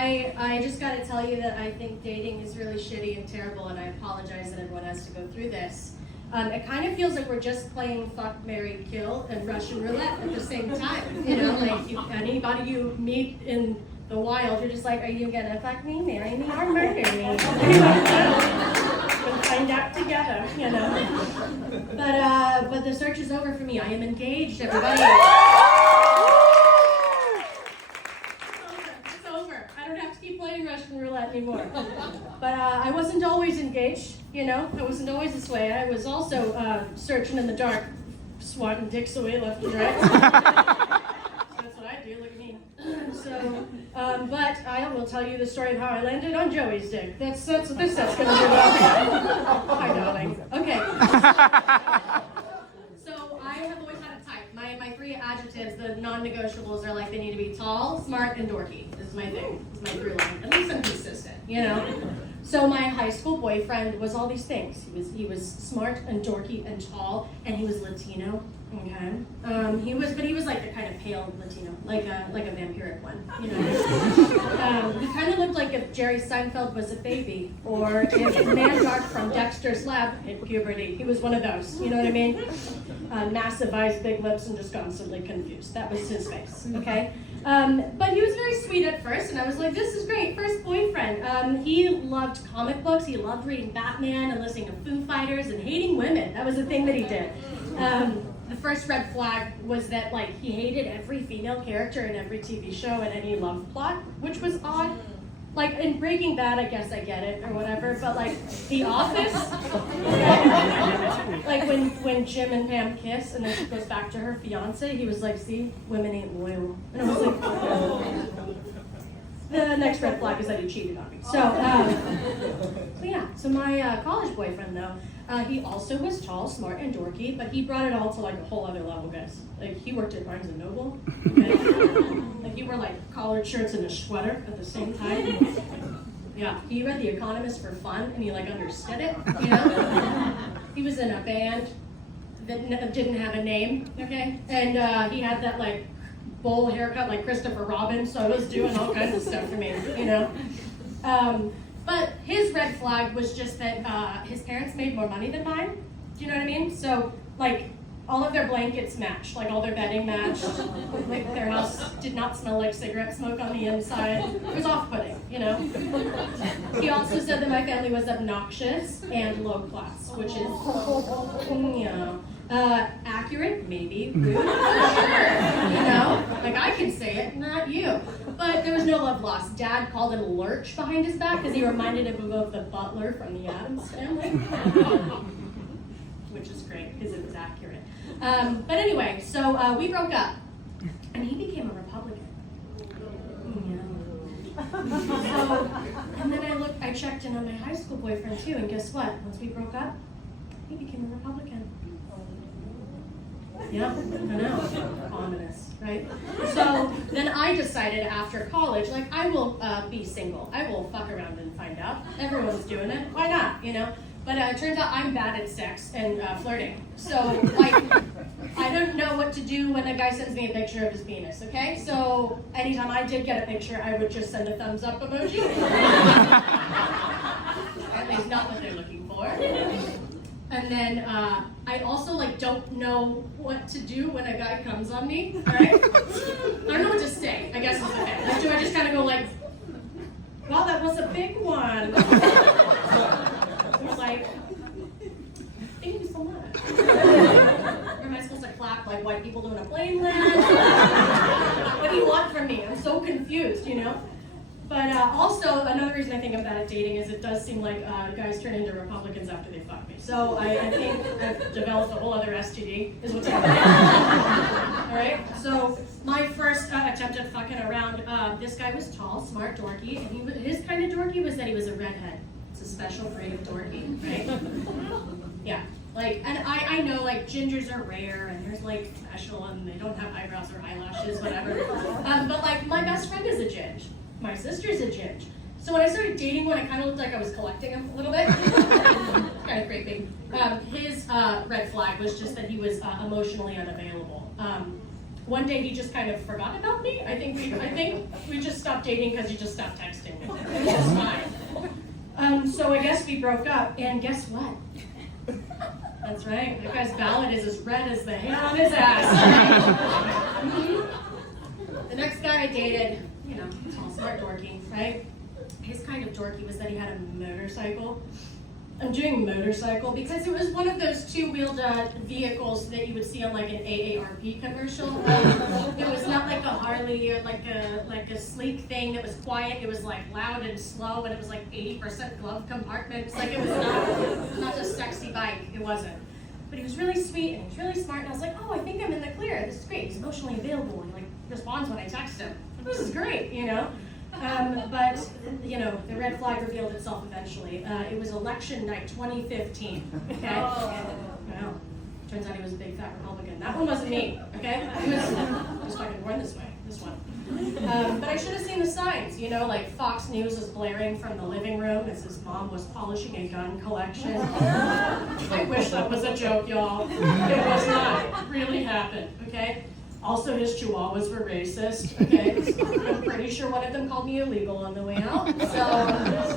I just got to tell you that I think dating is really shitty and terrible, and I apologize that everyone has to go through this. It kind of feels like we're just playing fuck, marry, kill and Russian roulette at the same time. You know, like anybody you meet in the wild, you're just like, are you gonna fuck me, marry me, or murder me? We'll find out together, you know. But the search is over for me. I am engaged, everybody. It's over. I don't have to keep playing Russian roulette anymore. But I wasn't always engaged, you know. I wasn't always this way. I was also searching in the dark, swatting dicks away left and right. That's what I do. Look at me. So, but I will tell you the story of how I landed on Joey's dick. That's what this set's gonna do. Hi, darling. Okay. So I have always had a type. My three adjectives, the non-negotiables, are like they need to be tall, smart, and dorky. This is my thing. This is my through line. At least I'm consistent, you know. So my high school boyfriend was all these things. He was smart and dorky and tall, and he was Latino. Okay. He was like the kind of pale Latino, like a vampiric one. You know. He kind of looked like if Jerry Seinfeld was a baby, or if Mandark from Dexter's Lab hit puberty. He was one of those. You know what I mean? Massive eyes, big lips, and just constantly confused. That was his face. Okay. But he was very sweet at first, and I was like, this is great, first boyfriend. He loved comic books, he loved reading Batman and listening to Foo Fighters and hating women. That was the thing that he did. The first red flag was that like he hated every female character in every TV show and any love plot, which was odd. Like in Breaking Bad, I guess I get it or whatever, but like The Office, like when Jim and Pam kiss and then she goes back to her fiance, he was like, see, women ain't loyal. And I was like, the next red flag is that he cheated on me. So yeah, so my college boyfriend though, he also was tall, smart, and dorky, but he brought it all to like a whole other level, guys. Like he worked at Barnes & Noble. Okay? Like he wore like collared shirts and a sweater at the same time. Yeah, he read The Economist for fun, and he like understood it, you know? He was in a band that didn't have a name, okay? And he had that like bowl haircut like Christopher Robin, so it was doing all kinds of stuff for me, you know? But his red flag was just that his parents made more money than mine. Do you know what I mean? So, like, all of their blankets matched, like all their bedding matched. Like their house did not smell like cigarette smoke on the inside. It was off-putting, you know? He also said that my family was obnoxious and low class, which is, accurate, maybe, rude, sure, you know? Like I can say it, not you. But there was no love lost. Dad called him a lurch behind his back because he reminded him of the butler from the Addams Family. Which is great because it was accurate. But anyway, so we broke up and he became a Republican. So, and then I checked in on my high school boyfriend too, and guess what? Once we broke up, he became a Republican. Yeah, I know. Ominous, right? So then I decided after college, like, I will be single. I will fuck around and find out. Everyone's doing it. Why not, you know? But it turns out I'm bad at sex and flirting. So, like, I don't know what to do when a guy sends me a picture of his penis, okay? So anytime I did get a picture, I would just send a thumbs up emoji. At least not what they're looking for. And then I also like don't know what to do when a guy comes on me, right? I don't know what to say, I guess is the thing. Like, do I just kind of go like, wow, that was a big one. Or like, thank you so much. Or am I supposed to clap like white people doing a plane land? What do you want from me? I'm so confused, you know? But also, another reason I think I'm bad at dating is it does seem like guys turn into Republicans after they fuck me. So I think I've developed a whole other STD, is what's happening. All right? So my first attempt at fucking around, this guy was tall, smart, dorky, and his kind of dorky was that he was a redhead. It's a special breed of dorky, right? Yeah. Like, and I know, like, gingers are rare, and there's, like, special, and they don't have eyebrows or eyelashes, whatever. But, like, my best friend is a ginge. My sister's a ginge. So when I started dating one, it kind of looked like I was collecting him a little bit. Kind of creepy. His red flag was just that he was emotionally unavailable. One day he just kind of forgot about me. I think we just stopped dating because he just stopped texting me. It was just fine. So I guess we broke up, and guess what? That's right. That guy's ballot is as red as the hair on his ass. The next guy I dated, you know, tall, smart, dorky, right? His kind of dorky was that he had a motorcycle. I'm doing motorcycle because it was one of those two-wheeled vehicles that you would see on like an AARP commercial. It was not like a Harley or like a sleek thing that was quiet. It was like loud and slow, and it was like 80% glove compartments. Like it was not a sexy bike. It wasn't. But he was really sweet and he was really smart. And I was like, oh, I think I'm in the clear. This is great. He's emotionally available. He like responds when I text him. This is great, you know. But, you know, the red flag revealed itself eventually. It was election night 2015, okay? Well, turns out he was a big fat Republican. That one wasn't me, okay? I was fucking born this way, this one. But I should have seen the signs, you know, like Fox News was blaring from the living room as his mom was polishing a gun collection. I wish that was a joke, y'all. It was not. It really happened, okay? Also, his chihuahuas were racist, okay? I'm pretty sure one of them called me illegal on the way out. So,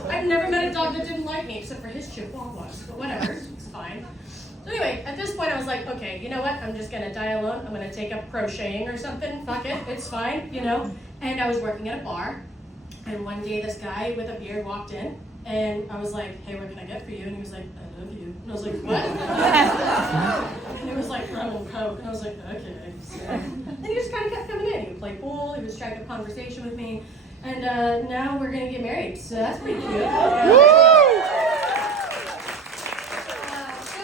I've never met a dog that didn't like me, except for his chihuahuas. But whatever, it's fine. So anyway, at this point I was like, okay, you know what? I'm just gonna die alone. I'm gonna take up crocheting or something. Fuck it, it's fine, you know? And I was working at a bar, and one day this guy with a beard walked in, and I was like, hey, what can I get for you? And he was like, I love you. And I was like, what? And it was like rum and coke, and I was like, okay. So, and he just kind of kept coming in. He would play pool, he would strike up conversation with me, and now we're gonna get married, so that's pretty cute. So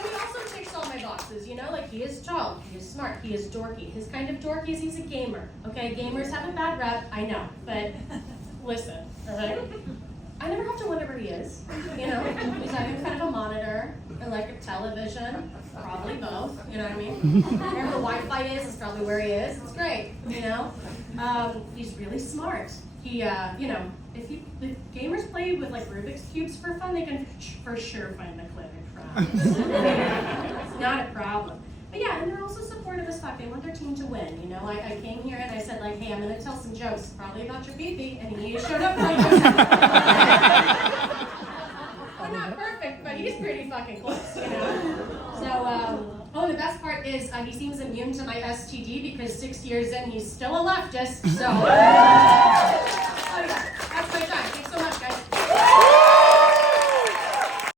he also ticks all my boxes, you know, like he is tall, he is smart, he is dorky. His kind of dorky is he's a gamer, okay? Gamers have a bad rep, I know, but listen, all right? I never have to wonder where he is, you know? He's either in front of a monitor or like a television, probably both, you know what I mean? Wherever Wi-Fi is probably where he is. It's great, you know? He's really smart. He, you know, if gamers play with like Rubik's Cubes for fun, they can for sure find the clip and try. It's not a problem. But yeah, and they're also supportive as fuck. They want their team to win, you know? I came here and I said like, hey, I'm gonna tell some jokes, probably about your pee-pee, and he showed up like I'm not perfect, but he's pretty fucking close, you know? So, oh, the best part is he seems immune to my STD because 6 years in, he's still a leftist, so. Oh, yeah.